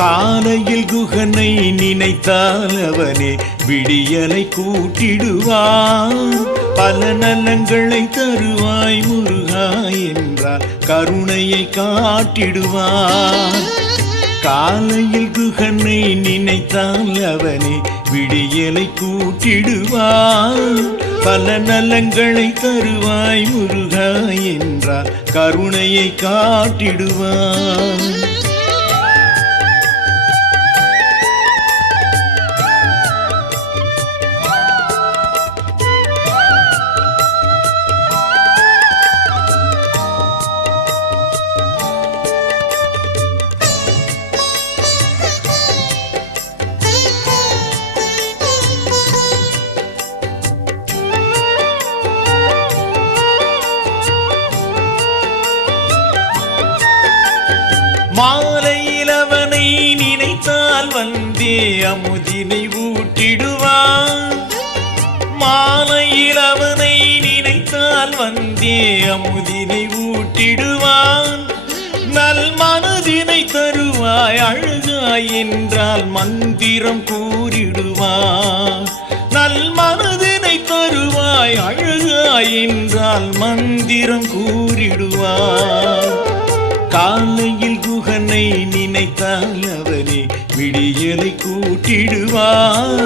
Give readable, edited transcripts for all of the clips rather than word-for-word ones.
காலையில் குகனை நினைத்தால் அவனே விடியலை கூட்டிடுவான். பல நலங்களை தருவாய் முருகா என்றால் கருணையை காட்டிடுவான். காலையில் குகனை நினைத்தால் அவனே விடியலை கூட்டிடுவான். பல நலங்களை தருவாய் முருகா என்றால் கருணையை காட்டிடுவான். மாலையில் அவனை நினைத்தால் வந்தே அமுதினை ஊட்டிடுவான். மாலையில் அவனை நினைத்தால் வந்தே அமுதினை ஊட்டிடுவான். நல் மனதினை தருவாய் அழுகாய் என்றால் மந்திரம் கூறிடுவான். நல் மனதினை தருவாய் அழுகாய் என்றால் மந்திரம் கூறிடுவான். காலையில் குகனை நினைத்தால் அவனே விடியலை கூட்டிடுவான்.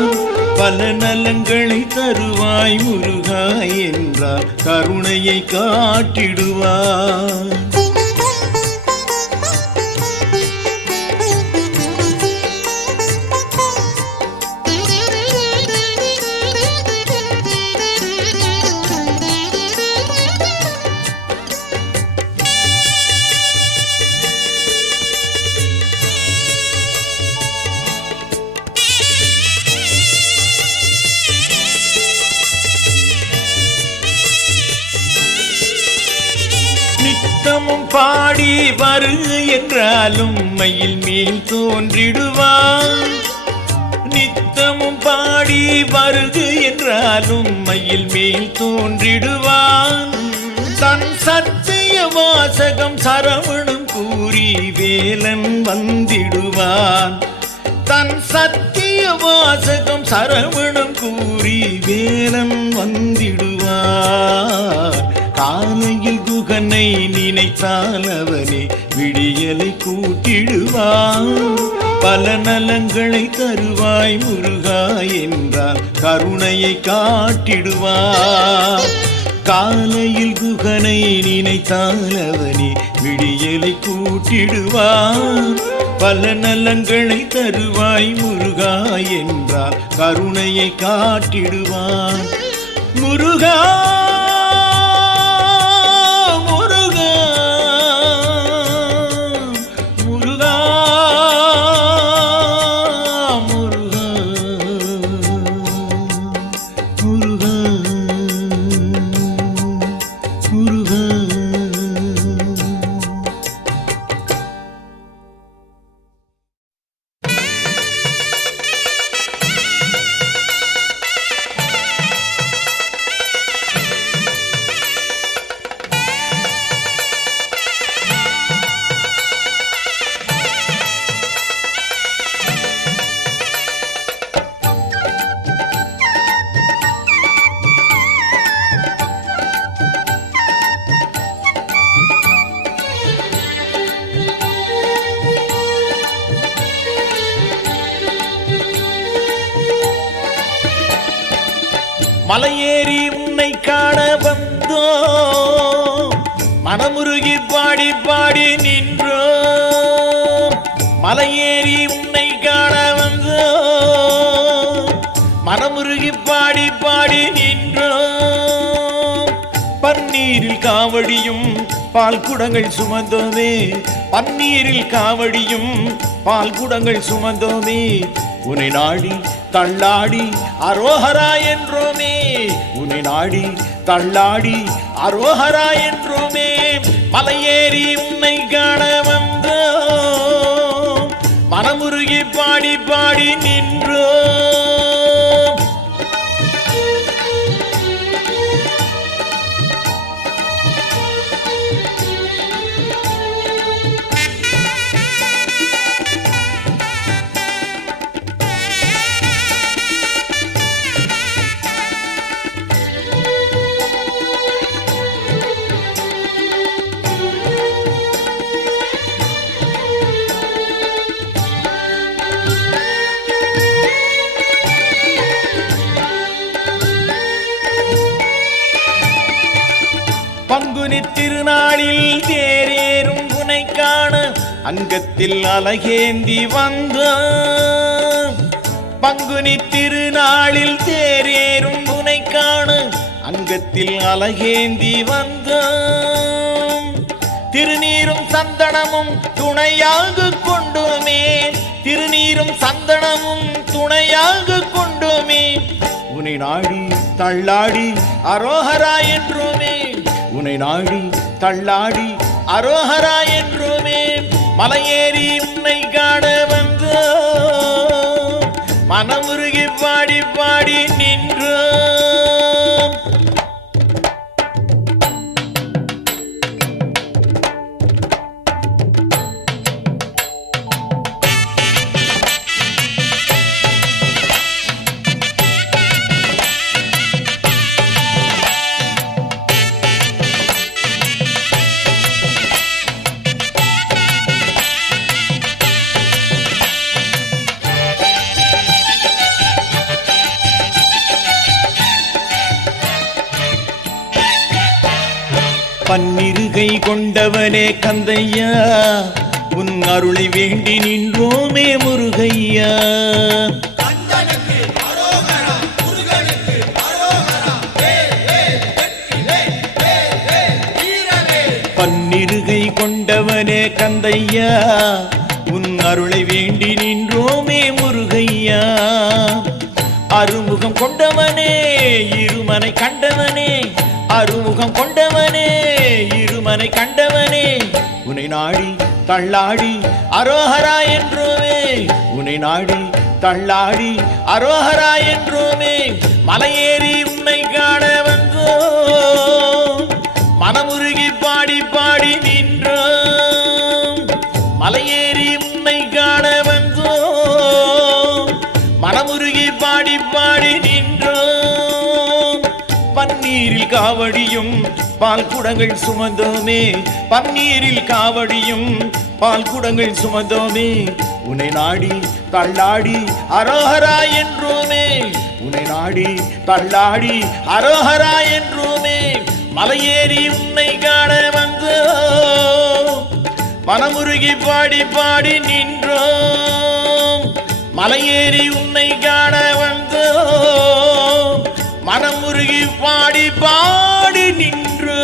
பல நலங்களை தருவாய் முருகா என்றால் கருணையை காட்டிடுவான். நித்தமும் பாடி வருக என்றாலும் மயில் மேல் தோன்றிடுவான். நித்தமும் பாடி வருக என்றாலும் மயில் மேல் தோன்றிடுவான். தன் சத்திய வாசகம் சரவணம் கூறி வேலன் வந்திடுவான். தன் சத்திய வாசகம் சரவணம் கூறி வேலன் வந்திடுவான். காலையில் குகனை நினைத்தால் அவனே விடியலை கூட்டிடுவான். பல நலங்களை தருவாய் முருகா என்றால் கருணையை காட்டிடுவான். காலையில் குகனை நினைத்தால் அவனே விடியலை கூட்டிடுவான். பல நலங்களை தருவாய் முருகா என்றால் கருணையை காட்டிடுவான். முருகா மலையேறி உன்னை காண வந்தோ மனமுருகி பாடி பாடி நின்றோ. மலையேறி உன்னை காண வந்தோ மனமுருகி பாடி பாடி நின்றோ. பன்னீரில் காவடியும் பால் குடங்கள் சுமந்தோமே. பன்னீரில் காவடியும் பால் குடங்கள் சுமந்தோமே. உன்னை நாடி தள்ளாடி அரோஹரா என்றோமே. உன்னை நாடி தள்ளாடி அரோஹரா என்றோமே. மலையேறி உன்னை காண வந்தோ மனமுருகி மனமுருகி பாடி பாடி நின்றோ. பங்குனி திருநாளில் தேரேறும் உனை காண அங்கத்தில் அலகேந்தி வந்த. பங்குனி திருநாளில் தேரேறும் உனை காண அங்கத்தில் அலகேந்தி வந்த. திருநீரும் சந்தனமும் துணையாக கொண்டோமே, திருநீரும் சந்தனமும் துணையாக கொண்டோமே. உனை நாடி தள்ளாடி அரோஹரா என்றோமே, உனை நாடி தள்ளாடி அரோஹரா என்றோமே. மலையேறி உன்னை காண வந்தோ, மனமுருகி பாடி பாடி நின்றோ. பன்னிருகை கொண்டவனே கந்தையா, உன் அருளை வேண்டி நின்றோமே முருகையா. பன்னிருகை கொண்டவனே கந்தையா, உன் அருளை வேண்டி நின்றோமே முருகையா. அருமுகம் கொண்டவனே இருமனை கண்டவனே, அருமுகம் கொண்டவனே இருமனை கண்டவனே. உனை நாடி தள்ளாடி அரோஹரா என்றோமே, உனை நாடி தள்ளாடி அரோஹரா என்றோமே. மலையேறி உன்னை காண வந்தோ, மனமுருகி பாடி பாடி நின்றோ. மலையேறி உன்னை காண வந்தோ, மனமுருகி பாடி பாடி நின்றோ. பன்னீரில் காவடியும் பால் குடங்கள் சுமந்தோமே, பன்னீரில் காவடியும் பால் குடங்கள் சுமந்தோமே. உனை நாடி தள்ளாடி அரோஹரா என்றோமே, உனை நாடி தள்ளாடி அரோஹரா என்றோமே. மலையேறி உன்னை காண வந்தோ, மனமுருகி பாடி பாடி நின்றோ. மலையேறி உன்னை காண வந்தோ, மனமுருகி பாடி பாடி நின்று.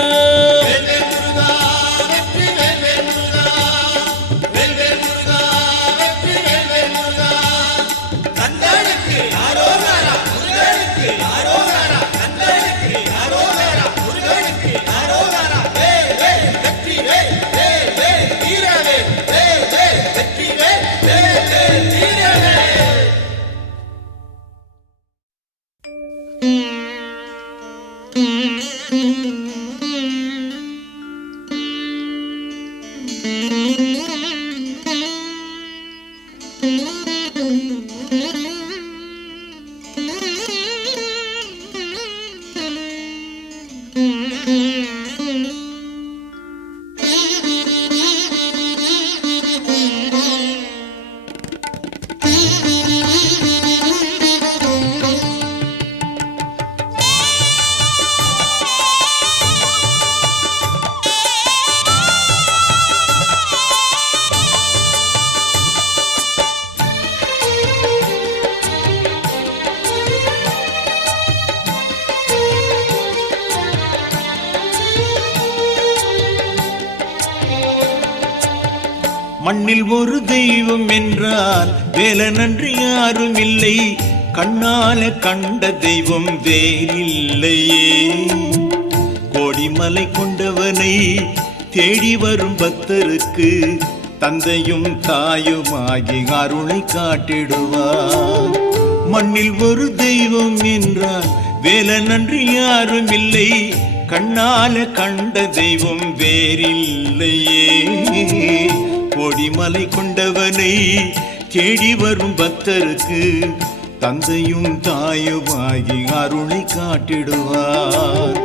மண்ணில் ஒரு தெய்வம் என்றால் வேலனன்றி யாரும் இல்லை, கண்ணால கண்ட தெய்வம் வேறில்லையே. கோடிமலை கொண்டவனை தேடி வரும் பக்தருக்கு தந்தையும் தாயுமாகி அருளை காட்டிடுவார். மண்ணில் ஒரு தெய்வம் என்றால் வேலனன்றி யாரும் இல்லை, கண்ணால கண்ட தெய்வம் வேறில்லையே. கொடிமலை கொண்டவனை தேடி வரும் பக்தருக்கு தந்தையும் தாயுமாகி அருளை காட்டிடுவார்.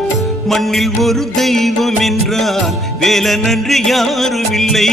மண்ணில் ஒரு தெய்வம் என்றால் வேலனன்றி யாரும் இல்லை.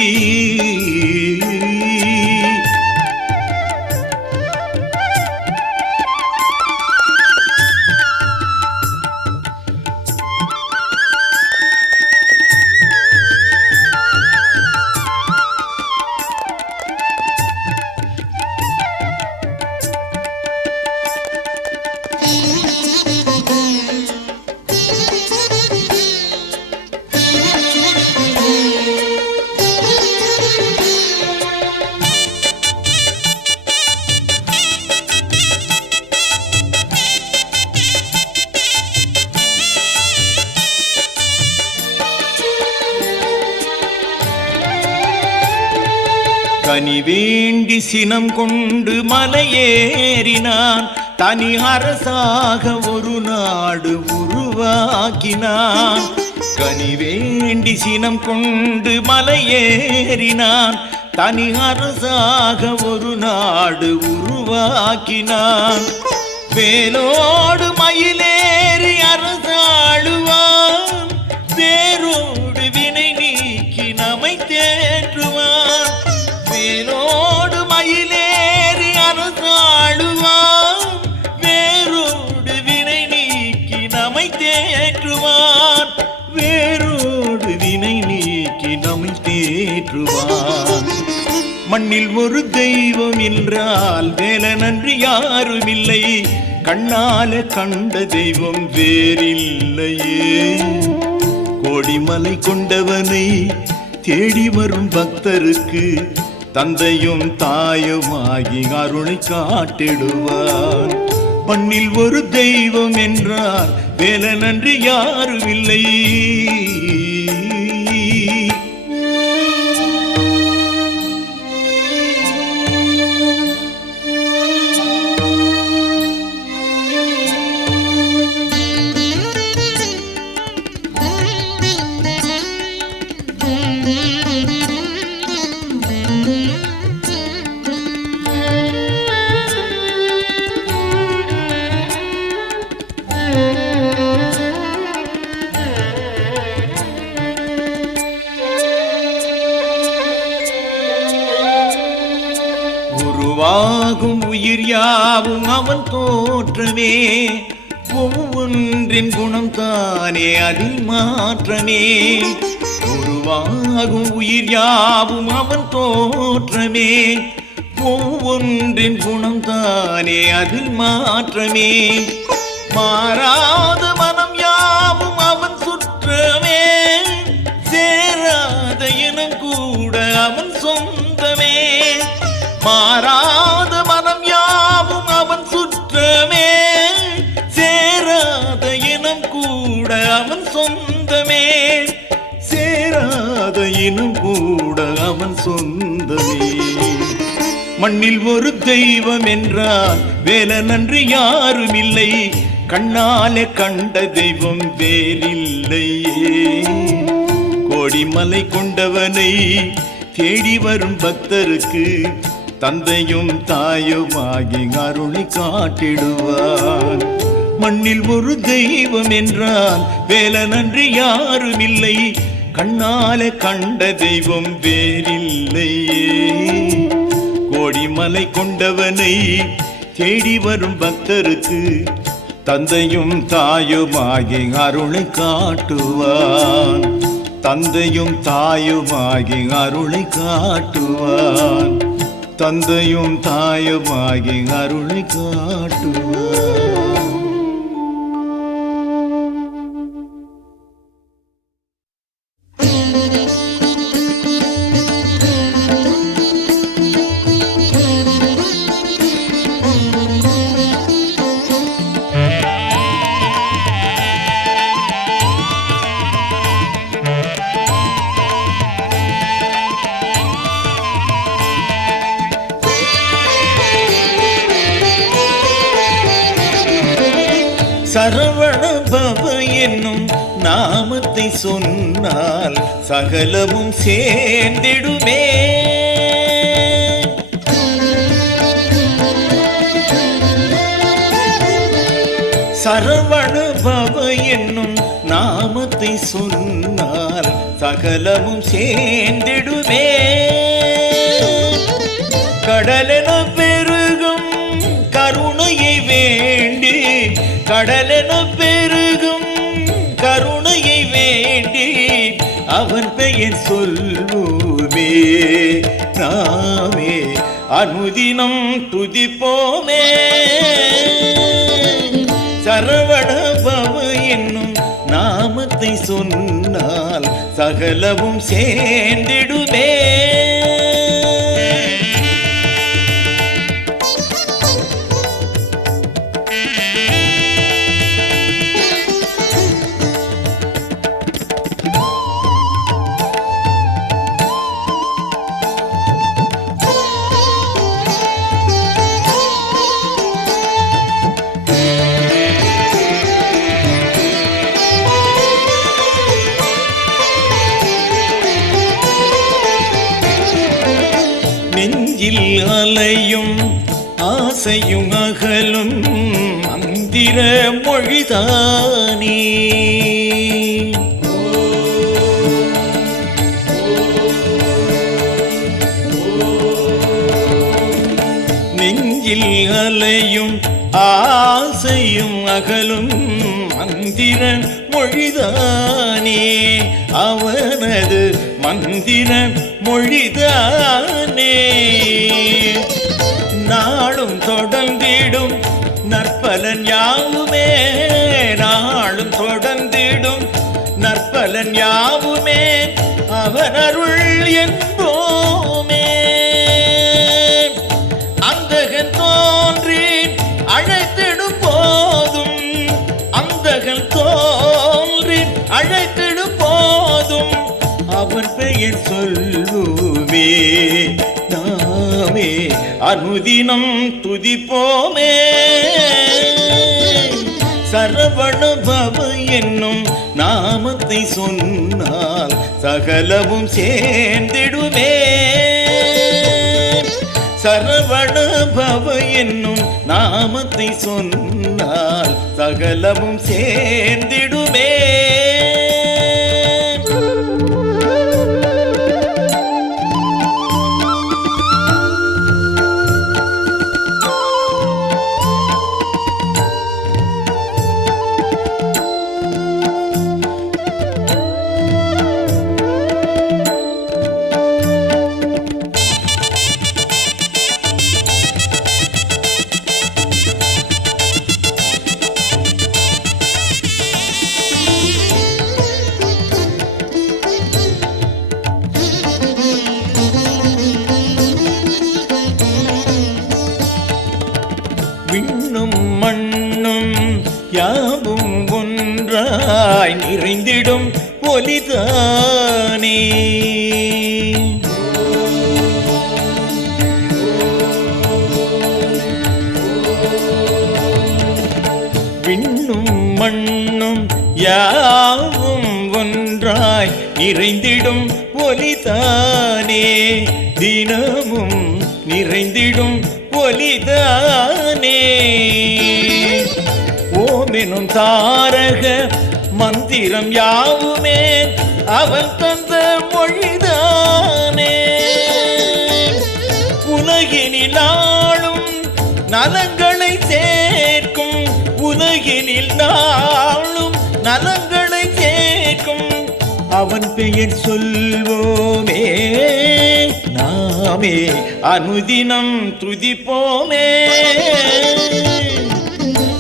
கனி வேண்டி சினம் கொண்டு மலையேறினான், தனி அரசாக ஒரு நாடு உருவாக்கினான். கனி வேண்டி சினம் கொண்டு மலையேறினான், தனி அரசாக ஒரு நாடு உருவாக்கினான். வேலோடு மயிலேறி அரசாளுவான், வேரோடு வினை நீக்கி நம்மை தேற்றுவான். வேலோடு மயிலேறி அரசாளுவான், வேரோடு வினை நீக்கி நம்மை தேற்றுவான். வேரோடு வினை நீக்கி நம்மை தேற்றுவான். மண்ணில் ஒரு தெய்வம் என்றால் வேலனன்றி யாரும் இல்லை, கண்ணால கண்ட தெய்வம் வேறில்லையே. கொடிமலை கொண்டவனை தேடி வரும் பக்தருக்கு தந்தையும் தாயுமாகி அருளை காட்டிடுவார். மண்ணில் ஒரு தெய்வம் என்றால் வேலனன்றி யாரும் இல்லை. உருவாகும் உயிர் யாவும் அவன் தோற்றமே, ஒவ்வொன்றின் குணம் தானே அதில் மாற்றமே. உருவாகும் உயிர் யாவும் அவன் தோற்றமே, ஒவ்வொன்றின் குணம் தானே அதில் மாற்றமே. மாறாத மனம் யாவும் அவன் சுற்றமே, சேராத இனம் கூட அவன் சொந்தமே. மாறாத மனம் யாவும் அவன் சுற்றமே, சேராத இனம் கூட அவன் சொந்தமே. சேராத இனம் கூட அவன் சொந்தமே. மண்ணில் ஒரு தெய்வம் என்றால் வேலனன்றி யாரும் இல்லை, கண்ணாலே கண்ட தெய்வம் வேறில்லையே. கொடிமலை கொண்டவனை தேடி வரும் பக்தருக்கு தந்தையும் தாயுமாகி அருளை காட்டிடுவார். மண்ணில் ஒரு தெய்வம் என்றால் வேலனன்றி யாரும் இல்லை, கண்ணாலே கண்ட தெய்வம் வேறில்லையே. கொடிமலை கொண்டவனை தேடி வரும் பக்தருக்கு தந்தையும் தாயுமாகி அருளை காட்டுவான். தந்தையும் தாயுமாகி அருளை காட்டுவான். தந்தையும் தாயுமாகி அருளை காட்டுவான். சரவண பவ என்னும் நாமத்தை சொன்னால் சகலமும் சேர்ந்திடுமே. சரவண பவ என்னும் நாமத்தை சொன்னால் சகலமும் சேர்ந்திடுமே. கடலென பெருகும் கருணையை வேண்டி, கடலென பெருகும் கருணையை வேண்டி அவன் பெயர் சொல்லுவே. நாமே அனுதினம் துதிப்போமே. சரவண பவ என்னும் நாமத்தை சொன்னால் சகலமும் சேர்ந்திடுமே. நெஞ்சில் அலையும் ஆசையும் அகலும் மந்திர மொழிதானே. நெஞ்சில் அலையும் ஆசையும் அகலும் மந்திர மொழிதானே. அவனது மந்திர மொழிதானே. நாளும் தொடர்ந்திடும் நற்பலன் யாவுமே, நாளும் தொடர்ந்திடும் நற்பலன் யாவுமே அவன் அருள் என்போமே. அந்தகன் தோன்றி அழைத்திடும் போதும், அந்தகன் தோன்றி அழைத்திடும் போதும் அவன் பெயர் சொல்லுவே. நாமே அனுதினம் துதிப்போமே. சரவண பவ என்னும் நாமத்தை சொன்னால் சகலமும் சேர்ந்திடுமே. சரவண பவ என்னும் நாமத்தை சொன்னால் சகலமும் சேர்ந்திடுமே. விண்ணும் மண்ணும் யாவும் ஒன்றாய் நிறைந்திடும் ஒலிதானே. விண்ணும் மண்ணும் யாவும் ஒன்றாய் நிறைந்திடும் ஒலிதானே. தினமும் நிறைந்திடும் ஒலிதானே. ஓமெனும் தாரக மந்திரம் யாவுமே அவன் தந்த மொழிதானே. உலகினில் நாளும் நலங்களை சேர்க்கும், உலகினில் நாளும் நலங்களை சேர்க்கும் அவன் பெயர் சொல்வோமே. நாமே அனுதினம் துதிப்போமே.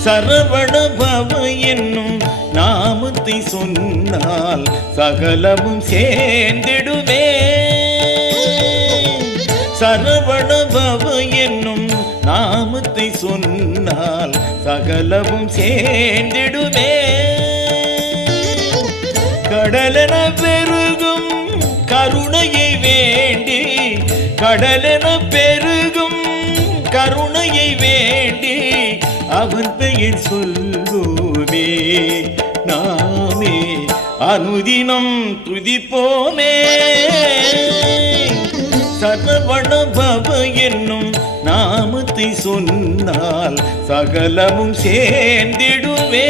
சரவண பவ என்னும் நாமத்தை சொன்னால் சகலமும் சேர்ந்திடுமே. சரவண பவ என்னும் நாமத்தை சொன்னால் சகலமும் சேர்ந்திடுமே. கடலென பெருகும் கருணையை வேண்டி, கடலென பெருகும் கருணையை வேண்டி அவன் பெயர் சொல்வோமே. நாமே அனுதினம் துதிப்போமே. சரவண பவ என்னும் நாமத்தை சொன்னால் சகலமும் சேர்ந்திடுவே.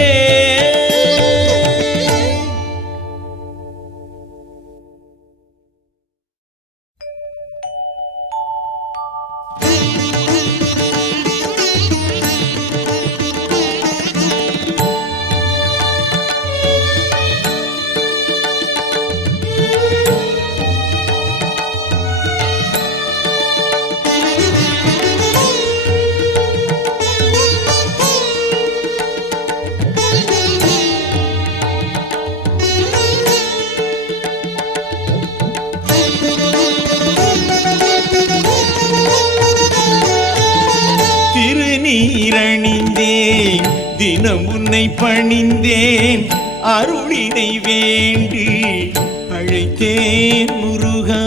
திருநீரணிந்தேன் தினம் உன்னை பணிந்தேன். அருளினை வேண்டி அழைத்தேன் முருகா.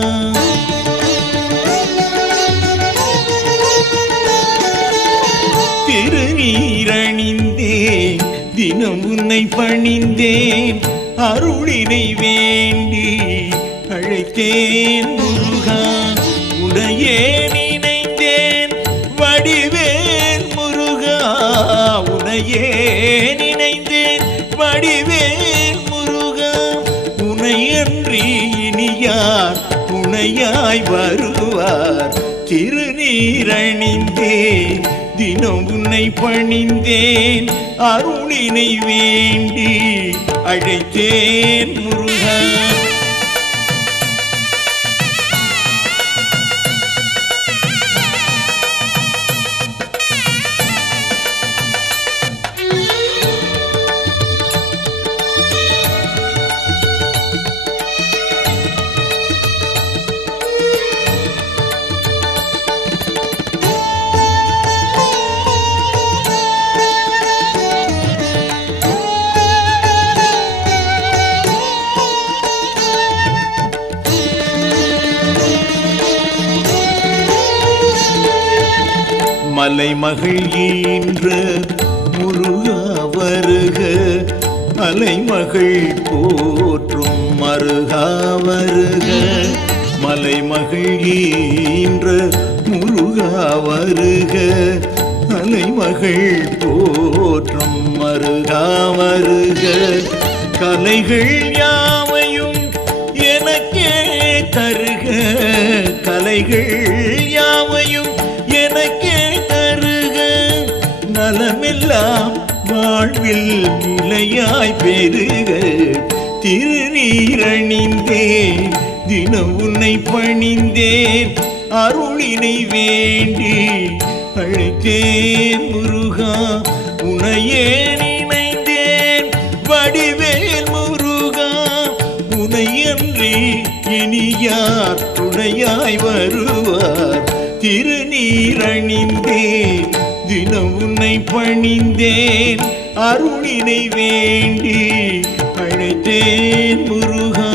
திருநீரணிந்தேன் தினம் உன்னை பணிந்தேன். அருளினை வேண்டி அழைத்தேன் முருகா. உனையே நினைந்தேன் வடிவேல் முருகா. உனையே நினைந்தேன் வடிவேல் முருகா. உனையன்றி இனியார் துணையாய் வருவார். திருநீரணிந்தேன் தினம் உன்னை பணிந்தேன். அருளினை வேண்டி அழைத்தேன் முருகா. மலைமகள் ஈன்ற முருகா வருக. அலைமகள் போற்றும் மருகா வருக. மலைமகள் ஈன்ற முருகா வருக. அலைமகள் போற்றும் மருகா வருக. கலைகள் யாவையும் எனக்கே தருக. கலைகள் யாவையும் எனக்கே தருக. நலமெல்லாம் வாழ்வில் நிலையாய் பெருக. திருநீரணிந்தேன் தினம் உன்னை பணிந்தேன். அருளினை வேண்டி அழைத்தேன் முருகா. உனையே நினைந்தேன் வடிவேல் முருகா. உனையன்றி இனியார் துணையாய் வருவார். திருநீரணிந்தேன் தினம் உன்னை பணிந்தேன். அருளினை வேண்டி அழைத்தேன் முருகா.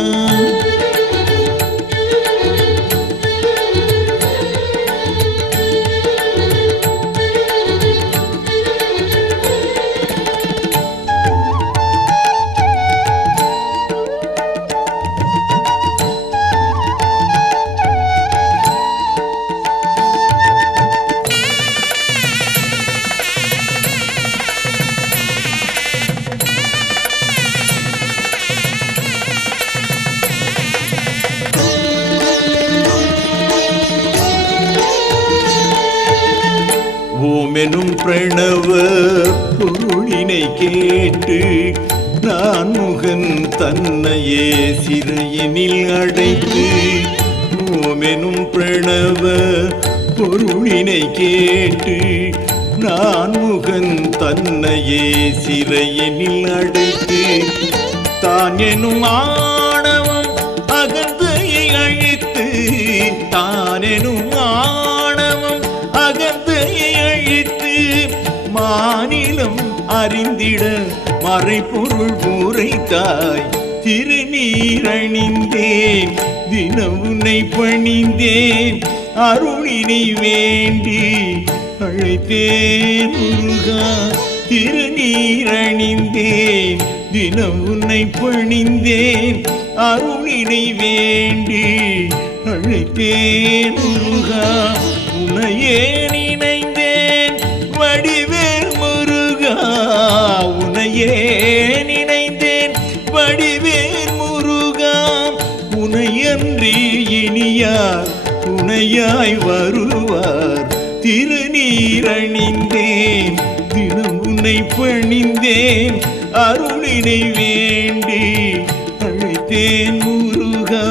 ஓமெனும் பிரணவ பொருளினை கேட்டு நான் முகன் தன்னையே சிறையினில் அடைத்து. ஓமெனும் பிரணவ பொருளினை கேட்டு நான் முகன் தன்னையே சிறையினில் அடைத்து. தான் எனும் ஆணவம் அகந்தையை அழித்து. தான் எனும் ஆணவம் அகந்தையை அழித்து. மாநிலம் அறிந்திட மறைபொருள் உரைத்தாய். திருநீரணிந்தேன் தினம் உன்னை பணிந்தேன். அருளினை வேண்டி அழைத்தேன் முருகா திருநீரணிந்தேன் தினம் உன்னை பணிந்தேன் அருளினை வேண்டி அழைத்தேன் முருகா உன்னையே நினைந்தேன் வடிவேல் முருகா உன்னையே நினைந்தேன் வடிவேல் முருகா உனையன்றி இனியார் துணையாய் வருவார் திருநீரணிந்தேன் தினம் உன்னை பணிந்தேன் அருளினை வேண்டி அழைத்தேன் முருகா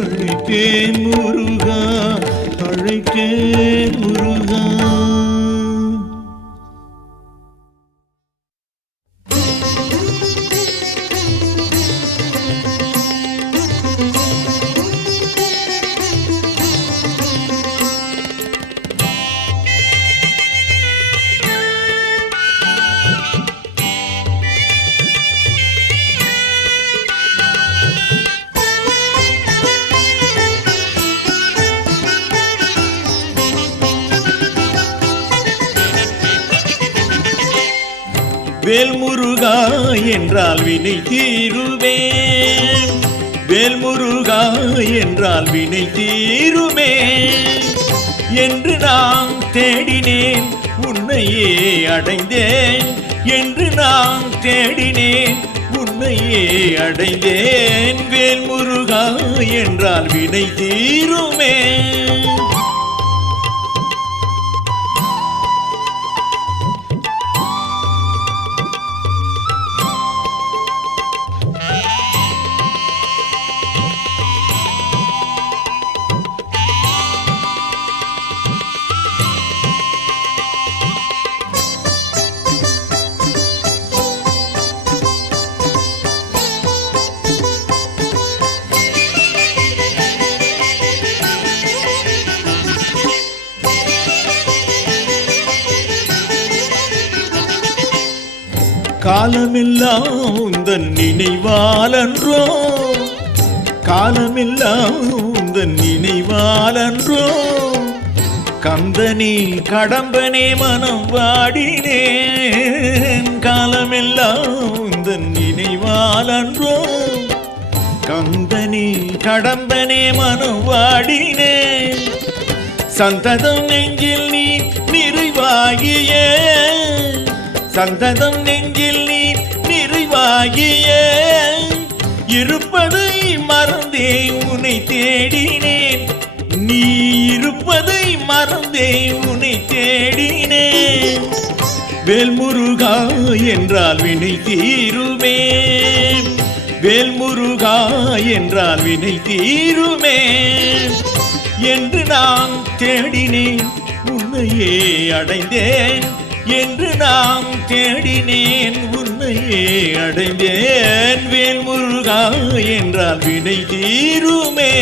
அழைத்தேன் முருகா அழைத்தேன் முருகா. வேல்முருகா என்றால் வினை தீருவேன் வேல்முருகா என்றால் வினை தீருமே என்று நான் தேடினேன் உன்னையே அடைந்தேன் என்று நான் தேடினேன் உன்னையே அடைந்தேன் வேல்முருகா என்றால் வினை தீருமே. காலமெல்லாம் உந்தன் நினைவாலன்றோ காலமெல்லாம் உந்தன் நினைவாலன்றோ கந்தனே கடம்பனே மனம் வாடினேன் காலமெல்லாம் உந்தன் நினைவாலன்றோ கந்தனே கடம்பனே மனம் வாடினேன் சந்ததம் நெஞ்சில் நீ நிறைவாகிய சந்ததம் நெஞ்சில் நீ நிறைவாகிய இருப்பதை மறந்தே உன்னை தேடினேன் நீ இருப்பதை மறந்தே உன்னை தேடினேன் வேல்முருகா என்றால் வினை தீருமே வேல்முருகா என்றால் வினை தீருமே என்று நான் தேடினேன் உன்னையே அடைந்தேன் என்று நாம் தேடினேன் உன்னையே அடைந்தேன் வேல்முருகா என்றால் வினை தீருமே.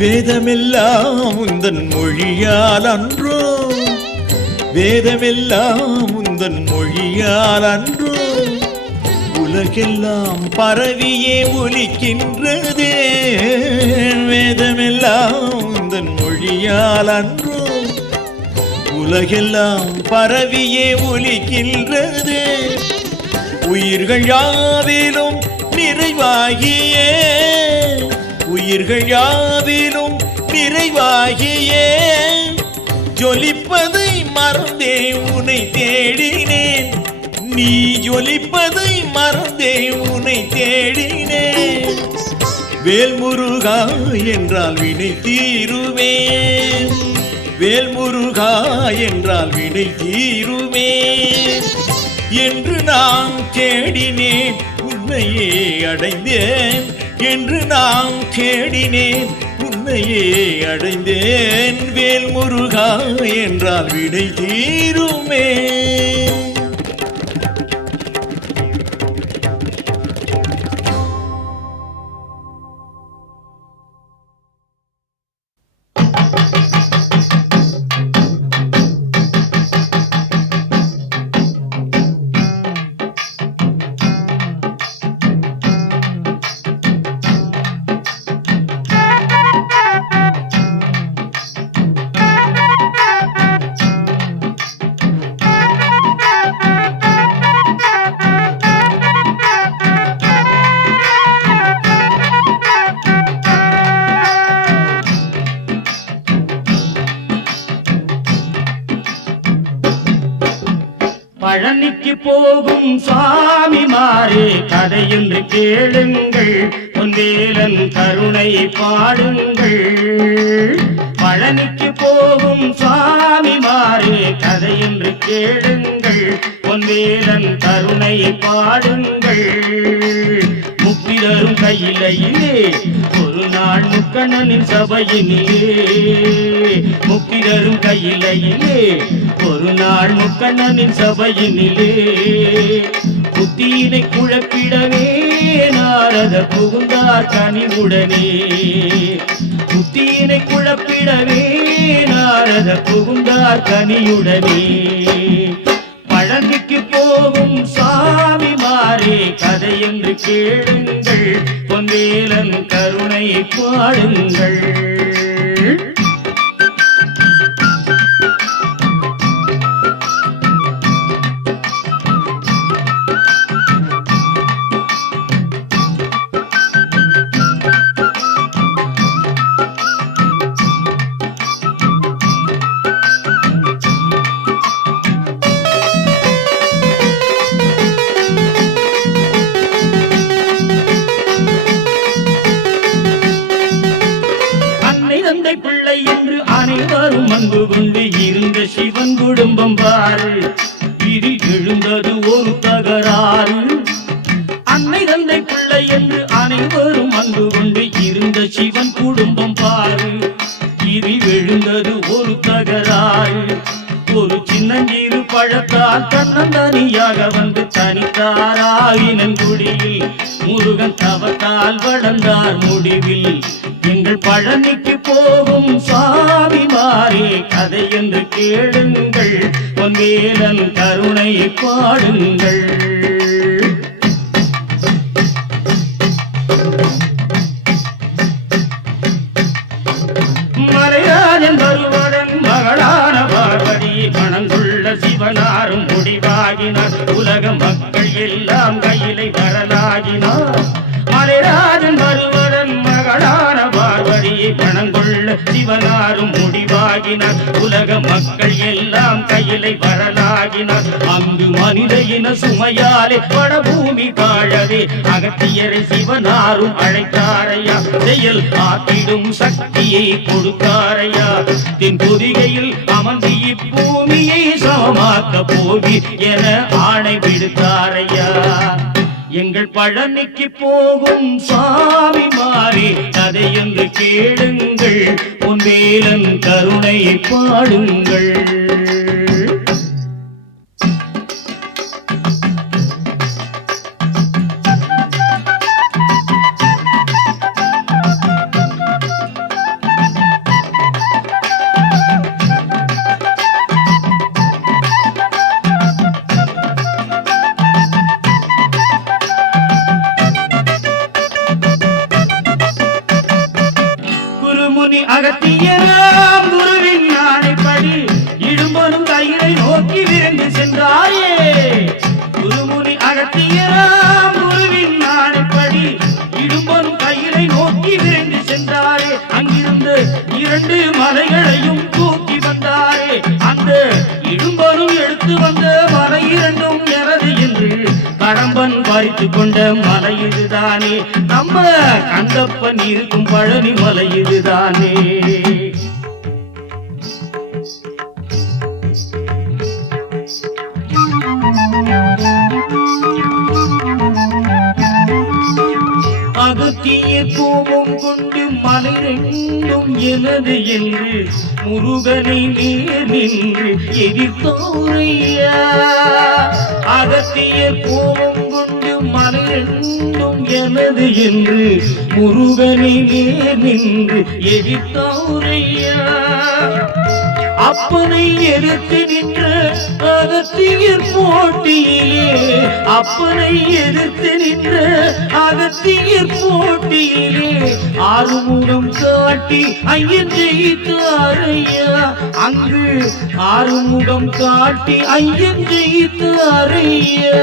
வேதமெல்லாம் உந்தன் மொழியால் அன்றோ வேதமெல்லாம் உந்தன் மொழியால் அன்றோ உலகெல்லாம் பரவியே ஒலிக்கின்றதே வேதமெல்லாம் உந்தன் மொழியால் அன்றோ உலகெல்லாம் பரவியே ஒலிக்கின்றதே உயிர்கள் யாவிலும் நிறைவாகியே உயிர்கள் யாவிலும் நிறைவாகியே ஜொலிப்பதை மறந்தே உன்னை தேடினேன் நீ ஜொலிப்பதை மறந்தே உன்னை தேடினேன் வேல்முருகா என்றால் வினை தீருமே, வேல்முருகா என்றால் வினை தீருமே என்று நான் தேடினேன் உன்னையே அடைந்தேன், என்று நான் தேடினேன் உன்னையே அடைந்தேன். வேல்முருகா என்றால் வினை தீருமே. பழனிக்கு போகும் சுவாமிமாரே கதை என்று கேளுங்கள், பொன்வேலன் கருணை பாடுங்கள். பழனிக்கு போகும் சுவாமிமாரே கதை என்று கேளுங்கள், பொன்வேலன் கருணை பாடுங்கள். முப்பிதரும் கையிலையிலே ஒரு நாள் முக்கண்ணனின் சபையினிலே, முப்பிதரும் கையிலையிலே ஒரு நாள் முக்கண்ணனின் சபையினிலே. புத்தியினை குழப்பிடவே நாரத புகுந்தார் கனிவுடனே, புத்தியினை குழப்பிடவே நாரத புகுந்தார் கனியுடனே. பழனிக்கு போகும் சாமிமாரே கதை என்று கேளுங்கள், பொன்வேலன் கருணை பாடுங்கள். பிள்ளை என்று அனைவரும் அன்பு கொண்டு இருந்த சிவன் குடும்பம் பாரு, இதில் எழுந்தது ஒரு தகராறு. அன்னை தந்தை பிள்ளை என்று அனைவரும் அன்பு கொண்டு இருந்த சிவன் குடும்பம் பாரு, இதில் எழுந்தது ஒரு தகராறு. ஒரு சின்னஞ்சிறு பழத்தால் தன்னந்தனியாக வந்து தனித்தாராயினன் குடியில், முருகன் தவத்தால் வளர்ந்தார் முடிவில். எங்கள் பழனிக்கு போகும் சாமிமாரே கதை என்று கேளுங்கள், பொன்வேலன் கருணை பாடுங்கள். மலையாளன் வருவதன் மகளான பார்வதி மணந்துள்ள சிவனாரும் முடிவாகினார், உலக மக்கள் எல்லாம் கையிலை வரலாகினார். மலைராஜன் வருவதன் மகளான பார்வதியை மணந்துள்ள சிவனாரும் முடிவாகினார், உலக மக்கள் எல்லாம் கையிலை வரலாகினார். அங்கு மனித இன சுமையாலே வடபூமி வாழவே அகத்தியரை சிவனாரும் அழைத்தாரையா, செயல் ஆற்றிடும் சக்தியை கொடுத்தாரையா. தென் பொதிகையில் அமர்ந்து இப்பூமியை சமமாக்க போவி என ஆணை விடுத்தாரையா. எங்கள் பழனிக்கு போகும் சாமிமாரே கதை என்று கேளுங்கள், பொன்வேலன் கருணை பாடுங்கள். அகத்தியராம் குருவின் ஆணைப்படி இடும்பனும் கையிலை நோக்கி விரைந்து சென்றாயே. குருமுனி அகத்தியராம் குருவின் ஆணைப்படி இடும்பனும் கையிலை நோக்கி விரைந்து சென்றாரே. அங்கிருந்து 2 மலைகளையும் தூக்கி வந்தாரே. அந்த இடும்பனும் எடுத்து வந்த மலை 2ம் எனது என்று கடம்பன் பறித்து கொண்ட மலை இதுதானே, நம்ம கந்தப்பன் இருக்கும் பழனி மலை இதுதானே. அகத்திய கோபம் கொண்டு மலை ரெண்டும் எனது என்று முருகனை நேர் நின்று எதிர்த்தோரையா. அகத்திய கோபம் கொண்டு மலை ரெண்டும் எனது என்று முருகனை நேர் நின்று எதிர்த்தோரையா. அப்பனை எதிர்த்து நின்ற அகத்தியர் போட்டியிலே, அப்பனை எதிர்த்து நின்ற அகத்தியர் போட்டியிலே ஆறுமுகம் காட்டி ஐயன் ஜெயித்தாரையா. அங்கு ஆறுமுகம் காட்டி ஐயன் ஜெயித்தாரையா.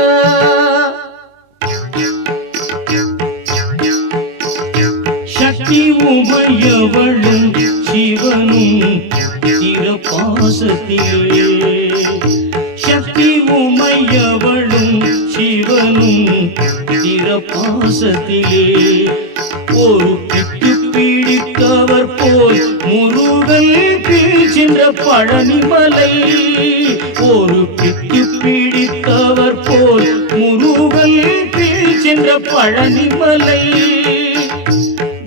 சக்தி உமையவளும் சிவனும் பாசத்திலே, சக்தி உமையவளும் சிவனும் பாசத்திலே ஒரு பிட்டு பீடித்தவர் போல் முருகன் சென்ற பழனிமலை. ஒரு பிட்டு பீடித்தவர் போல் முருகன் சென்ற பழனிமலை.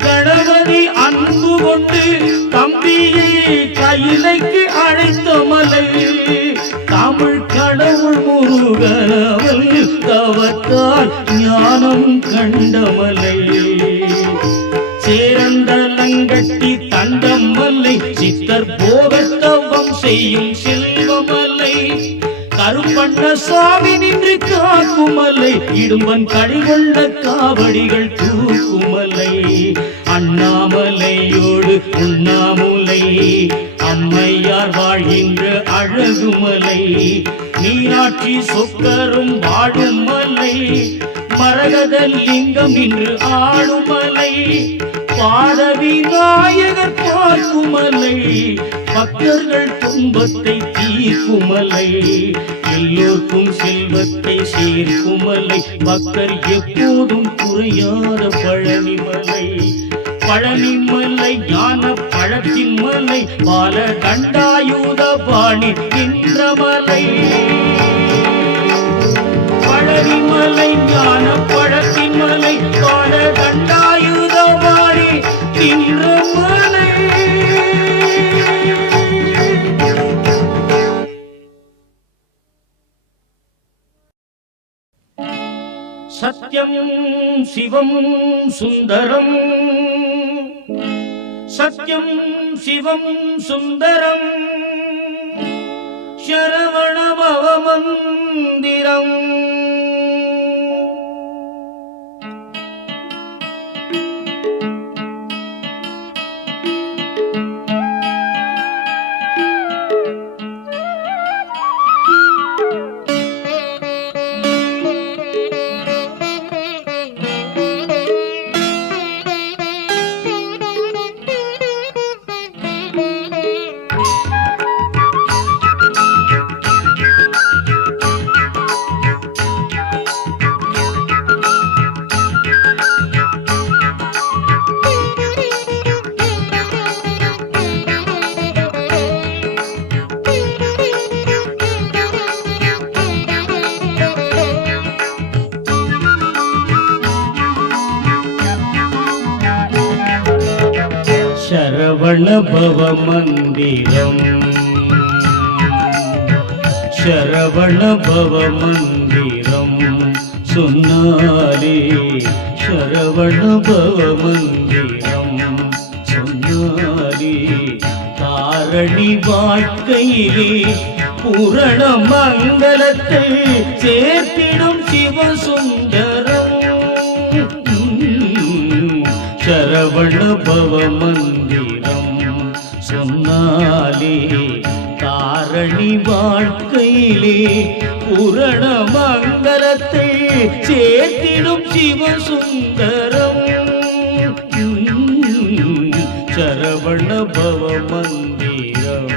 கணவனை அன்பு கொண்டு தம்பியை கையிலைக்கு அழைத்த மலை. தமிழ் கடவுள் முருகனவள் தவத்தால் ஞானம் கண்டமலை. சேரந்தலங்கட்டி தண்டமல்லை சித்தர் போகத்தவம் செய்யும் செல்வமலை. கருப்பண்ண சாமி நின்று காக்குமலை. இடும்பன் கடிகொண்ட காவடிகள் தூக்குமலை. அண்ணாமலையோடு உண்ணாமுலை அம்மையார் வாழ்கின்ற அழகுமலை. மீனாட்சி சொக்கரும் வாழும் மலை. மரகத லிங்கம் இன்று ஆளுமலை. பாதவி நாயகர் பார்க்குமலை. பக்தர்கள் துன்பத்தை தீர்க்குமலை. எல்லோருக்கும் செல்வத்தை சேர்க்குமலை. பக்தர் எப்போதும் குறையாத பழனிமலை. பழனிமலை ஞான பழத்தின் மலை. பால தண்டாயுத பாணி நின்ற மலை. பழனிமலை ஞான பழத்தின் மலை. பால தண்டாயுத பாணி நின்ற மலை. சத்யம் சிவம் சுந்தரம். சத்யம் சிவம் சுந்தரம். சரவண பவ மந்திரம். சரவண பவ மந்திரம். சரவண பவ மந்திரம் சொன்னாலே. சரவண பவ மந்திரம் சொன்னாலே. தாரணி வாழ்க்கையிலே பூரண மங்களத்தை சேர்த்திடும் சிவசுந்தரம். சரவண பவ மந்திரம் சொன்னாலே. தாரணி வாழ்க்கையிலே பூரண மங்களத்தை சேர்த்திடும் சிவசுந்தரம். சரவண பவ மந்திரம்.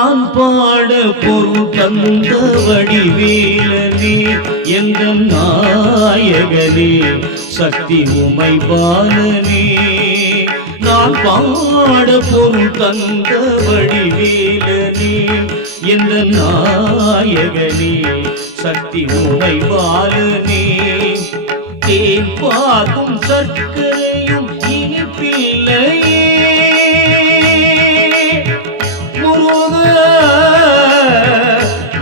நான் பாட பொருள் தந்த வடிவேலனே எந்த நாயகனே சக்தி உமை பாலனே நான் பாட பொருள் தந்த வடிவேலனே எந்த நாயகனே சக்தி உமை பாலனே தேன் பார்க்கும் சர்க்கரையும் இனிப்பில்லையே முருகா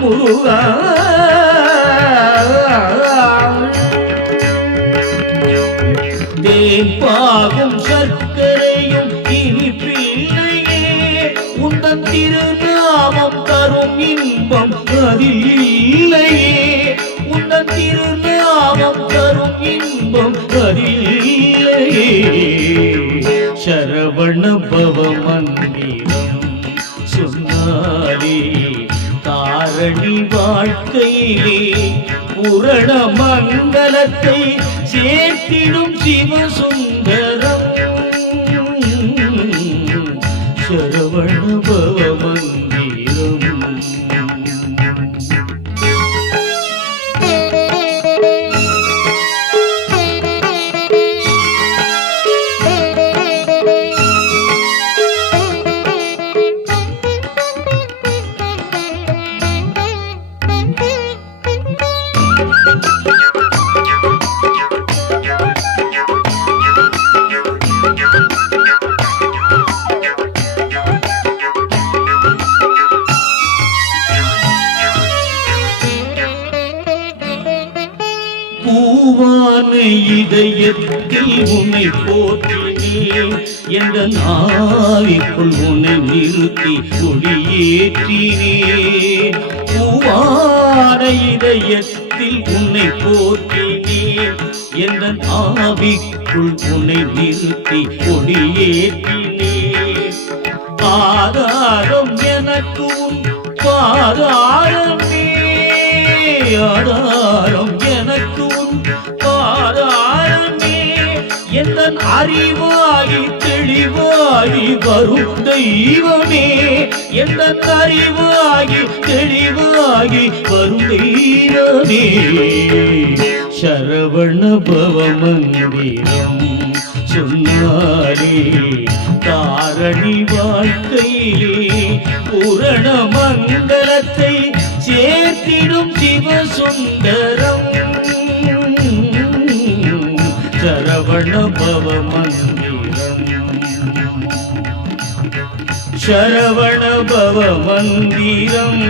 முருகா தேன் பாகும் சர்க்கரையும் இனிப்பில்லையே உந்தன் திருநாமம் தரும் இன்பம் அதில் இல்லையே உந்தன் திருநாமம் தரும் இன்பம் அதில் இல்லையே சரவண பவ மந்திரம் சொன்னாலே தாரணி வாழ்க்கையிலே புரண மங்களத்தை சேர்த்திடும் சிவசுந்தரம் சரவண பவ மந்திரம் பூவான இதயத்தில் உன்னை போற்றினேன் என்ற நாவிக்குள் உன்னை நிறுத்தி ஒளியேற்றினேன் பூவான இதயத்தில் உன்னை போற்றினேன் என்ற நாவிக்குள் உன்னை நிறுத்தி ஒளியேற்றினேன் ஆதாரம் எனக்கும் பாதாரமே ஆதாரம் எனக்கும் பாதாரமே எந்த அறிவாகி தெளிவாகி வரும் தெய்வமே எந்த அறிவாகி தெளிவாகி வரும் தெய்வமே சரவண பவ மந்திரம் சொன்னாலே தாரணி வாழ்க்கையிலே பூரண மங்களத்தை சேர்த்திடும் சிவசுந்தரம் சரவண பவ மந்திரம் சரவண பவ மந்திரம்